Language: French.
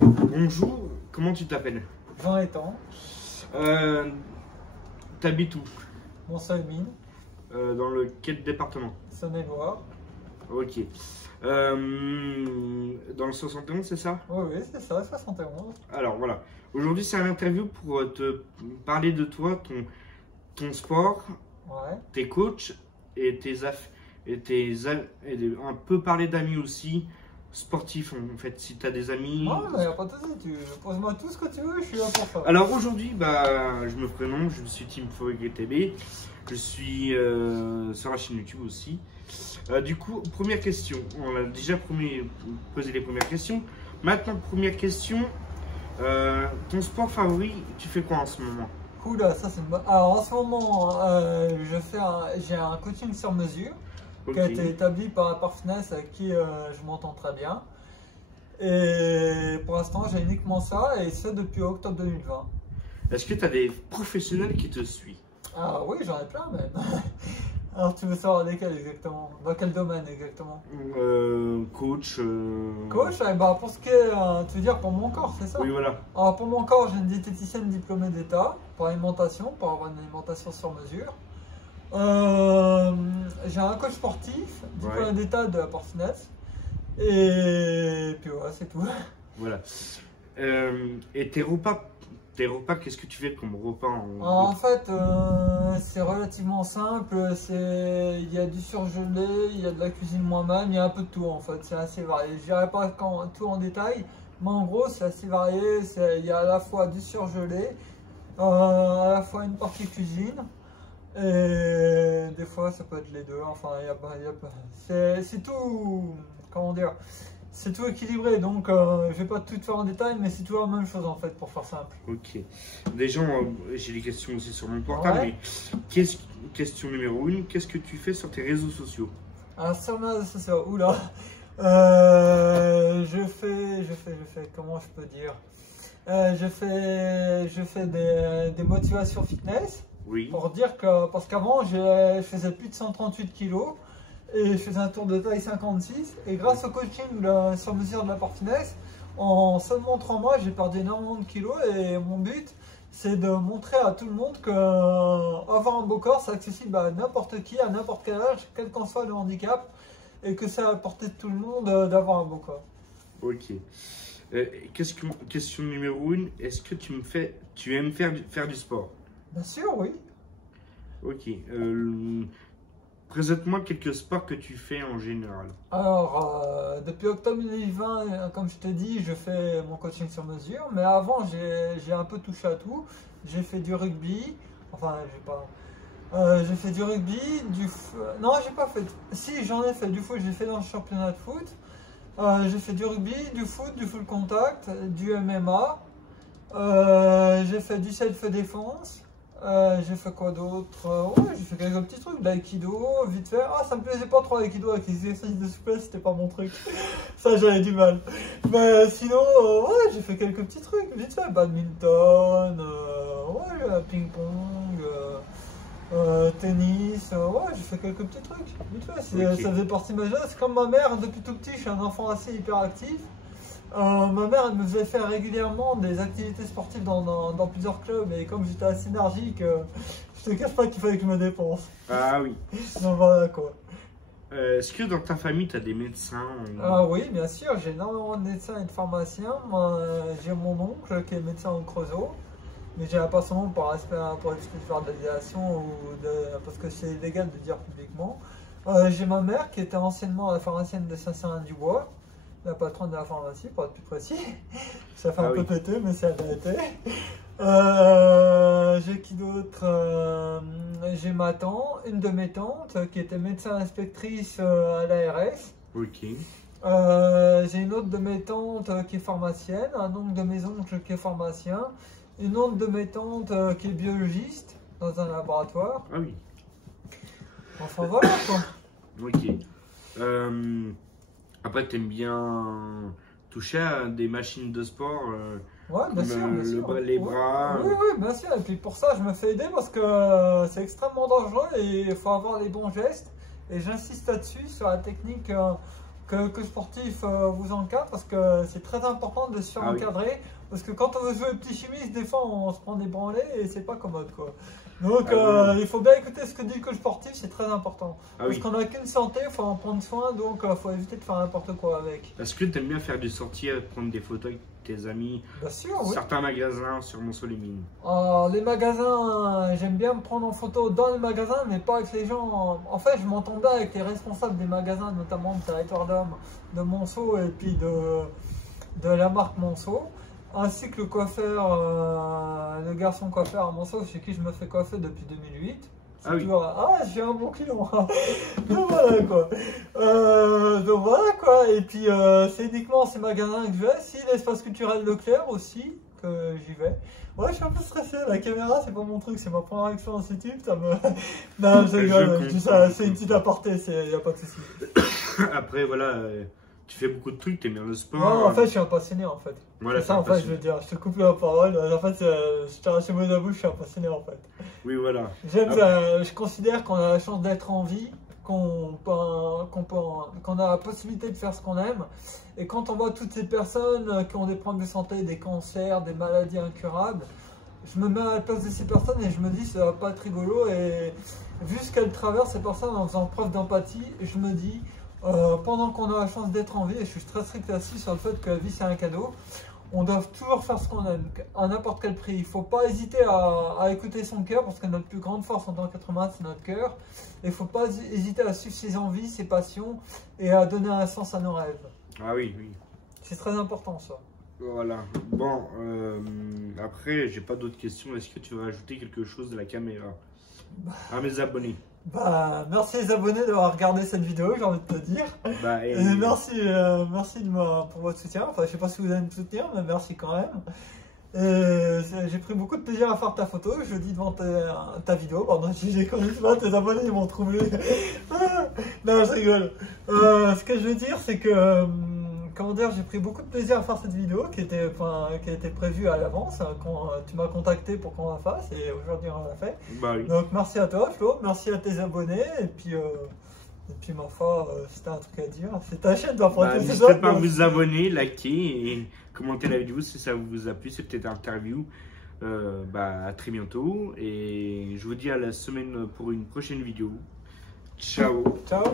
Bonjour, comment tu t'appelles? Jean Étang, T'habites où? Montceau-les-Mines, Dans le quel département? Saône-et-Loire. Ok. Dans le 71, c'est ça? Oui, oui, c'est ça, 71. Alors voilà. Aujourd'hui, c'est une interview pour te parler de toi, ton sport, Ouais. tes coachs et un peu parler d'amis aussi, sportifs en fait, si tu as des amis. Non, mais y a pas de souci, pose-moi tout ce que tu veux, je suis là pour ça. Alors aujourd'hui, je me présente, je suis Team Forêt TV, je suis sur la chaîne YouTube aussi. Du coup, première question, on a déjà posé les premières questions. Maintenant, première question, ton sport favori, tu fais quoi en ce moment? Oula, ça c'est une bonne. Alors en ce moment, j'ai un coaching sur mesure qui a été établi par Parfitness avec qui je m'entends très bien. Et pour l'instant, j'ai uniquement ça et ça depuis octobre 2020. Est-ce que tu as des professionnels qui te suivent? Ah oui, j'en ai plein même. Alors tu veux savoir lesquels exactement? Dans quel domaine exactement? Coach. Coach, bah pour ce qui est, tu veux dire pour mon corps, c'est ça? Oui, voilà. Alors pour mon corps, j'ai une diététicienne diplômée d'État pour l'alimentation, pour avoir une alimentation sur mesure. J'ai un coach sportif, diplômé d'État de la Parfitness. Et puis voilà, c'est tout. Voilà. Et tes repas, qu'est-ce que tu fais comme repas En fait, c'est relativement simple. Il y a du surgelé, il y a de la cuisine moi-même, il y a un peu de tout en fait. C'est assez varié. Je dirais pas tout en détail, mais en gros, c'est assez varié. Il y a à la fois du surgelé, à la fois une partie cuisine, et des fois ça peut être les deux. Enfin, c'est tout. Comment dire? C'est tout équilibré, donc je vais pas tout faire en détail, mais c'est toujours la même chose en fait, pour faire simple. Ok. Des gens, j'ai des questions aussi sur mon portable, mais question numéro 1, qu'est-ce que tu fais sur tes réseaux sociaux? Alors sur mes réseaux sociaux, oula, je fais, comment je peux dire? Je fais des motivations fitness, Oui. pour dire que, parce qu'avant je faisais plus de 138 kilos, et je faisais un tour de taille 56, et grâce au coaching sur mesure de la Parfitness, en seulement 3 mois, j'ai perdu énormément de kilos, et mon but, c'est de montrer à tout le monde que avoir un beau corps, c'est accessible à n'importe qui, à n'importe quel âge, quel qu'en soit le handicap, et que c'est à la portée de tout le monde d'avoir un beau corps. Ok. Question numéro 1, est-ce que tu aimes faire du sport? Bien sûr, oui. Ok. Présente-moi quelques sports que tu fais en général. Alors, depuis octobre 2020, comme je t'ai dit, je fais mon coaching sur mesure. Mais avant, j'ai un peu touché à tout. J'ai fait du rugby. Enfin, j'ai fait du rugby, non, j'ai pas fait. Si, j'en ai fait du foot. J'ai fait dans le championnat de foot. J'ai fait du rugby, du full contact, du MMA. J'ai fait du self-défense. J'ai fait quoi d'autre? Ouais, j'ai fait quelques petits trucs, de l'aïkido, vite fait. Ah, ça me plaisait pas trop l'aïkido avec les exercices de souplesse, c'était pas mon truc. Ça, j'avais du mal. Mais sinon, ouais, j'ai fait quelques petits trucs, vite fait. Badminton, ouais, ping-pong, tennis, ouais, j'ai fait quelques petits trucs. Vite fait, ça faisait partie de ma jeunesse. C'est comme ma mère, depuis tout petit, je suis un enfant assez hyperactif. Ma mère elle me faisait faire régulièrement des activités sportives dans plusieurs clubs, et comme j'étais assez énergique, je te cache pas qu'il fallait que je me dépense. Ah oui. Donc voilà quoi. Est-ce que dans ta famille tu as des médecins? Ah oui, bien sûr, j'ai énormément de médecins et de pharmaciens. J'ai mon oncle qui est médecin au Creusot, mais j'ai pas son nom pour respect de faire de l'aviation parce que c'est illégal de dire publiquement. J'ai ma mère qui était anciennement la pharmacienne de Saint-Cyrin-du-Bois. La patronne de la pharmacie, pour être plus précis. Ça fait un peu péter, mais c'est la vérité. J'ai qui d'autre? J'ai ma tante, une de mes tantes, qui était médecin inspectrice à l'ARS. Ok. J'ai une autre de mes tantes qui est pharmacienne, un oncle de mes oncles qui est pharmacien, une autre de mes tantes qui est biologiste dans un laboratoire. Ah oui. Enfin voilà quoi. Ok. Après, tu aimes bien toucher à des machines de sport ouais, bien sûr. Les bras. Oui, bien sûr. Et puis pour ça, je me fais aider parce que c'est extrêmement dangereux et il faut avoir les bons gestes. Et j'insiste là-dessus, sur la technique que sportif vous encadre, parce que c'est très important de se faire encadrer. Parce que quand on veut jouer au petit chimiste, des fois on se prend des branlées et c'est pas commode quoi. Donc il faut bien écouter ce que dit le coach sportif, c'est très important. Parce qu'on n'a qu'une santé, il faut en prendre soin, donc il faut éviter de faire n'importe quoi avec. Est-ce que tu aimes bien faire du sorties, prendre des photos avec tes amis? Bien sûr, oui. Certains magasins sur Monceau-les-Mines. Les magasins, j'aime bien me prendre en photo dans les magasins, mais pas avec les gens. En fait, je m'entends bien avec les responsables des magasins, notamment de Territoire d'Homme, de Monceau et puis de la marque Monceau. Ainsi que le coiffeur, le garçon coiffeur à Monceau, chez qui je me fais coiffer depuis 2008. Je suis un bon client. Donc voilà quoi. Et puis c'est uniquement ces magasins que je vais. Si l'espace culturel Leclerc aussi, que j'y vais. Ouais, je suis un peu stressé. La caméra, c'est pas mon truc, c'est ma première expérience YouTube. Ça me... Non, je rigole. C'est une petite aparté, il n'y a pas de souci. Après, voilà. Tu fais beaucoup de trucs, t'aimes bien le sport. Non, en fait, je suis un passionné en fait. Voilà, c'est ça, en fait, je veux dire. Je te coupe la parole. En fait, je t'ai arraché mon bouche, je suis un passionné en fait. Oui, voilà. Je considère qu'on a la chance d'être en vie, qu'on a la possibilité de faire ce qu'on aime. Et quand on voit toutes ces personnes qui ont des problèmes de santé, des cancers, des maladies incurables, je me mets à la place de ces personnes et je me dis ça va pas être rigolo. Et vu ce qu'elles traversent, ces personnes, en faisant preuve d'empathie, je me dis... pendant qu'on a la chance d'être en vie, et je suis très strict là-dessus sur le fait que la vie c'est un cadeau, on doit toujours faire ce qu'on aime, à n'importe quel prix. Il ne faut pas hésiter à écouter son cœur, parce que notre plus grande force en tant qu'être humain, c'est notre cœur. Et il ne faut pas hésiter à suivre ses envies, ses passions, et à donner un sens à nos rêves. Ah oui, oui. C'est très important ça. Voilà. Bon, après, j'ai pas d'autres questions. Est-ce que tu veux rajouter quelque chose de la caméra à mes abonnés? Merci les abonnés d'avoir regardé cette vidéo, j'ai envie de te dire. Et merci pour votre soutien. Enfin, je sais pas si vous allez me soutenir, mais merci quand même. J'ai pris beaucoup de plaisir à faire ta photo, je dis devant ta vidéo. Pardon, j'ai connu pas, tes abonnés ils m'ont trouvé. Non, je rigole. Ce que je veux dire, c'est que comment dire, j'ai pris beaucoup de plaisir à faire cette vidéo qui était prévue à l'avance, quand tu m'as contacté pour qu'on la fasse, et aujourd'hui on l'a fait. Donc merci à toi Flo, merci à tes abonnés, et puis ma foi, c'était un truc à dire, c'est ta chaîne d'apprendre. N'hésitez pas à vous abonner, liker et commenter la vidéo si ça vous a plu, cette interview. À très bientôt, et je vous dis à la semaine pour une prochaine vidéo. Ciao. Ciao.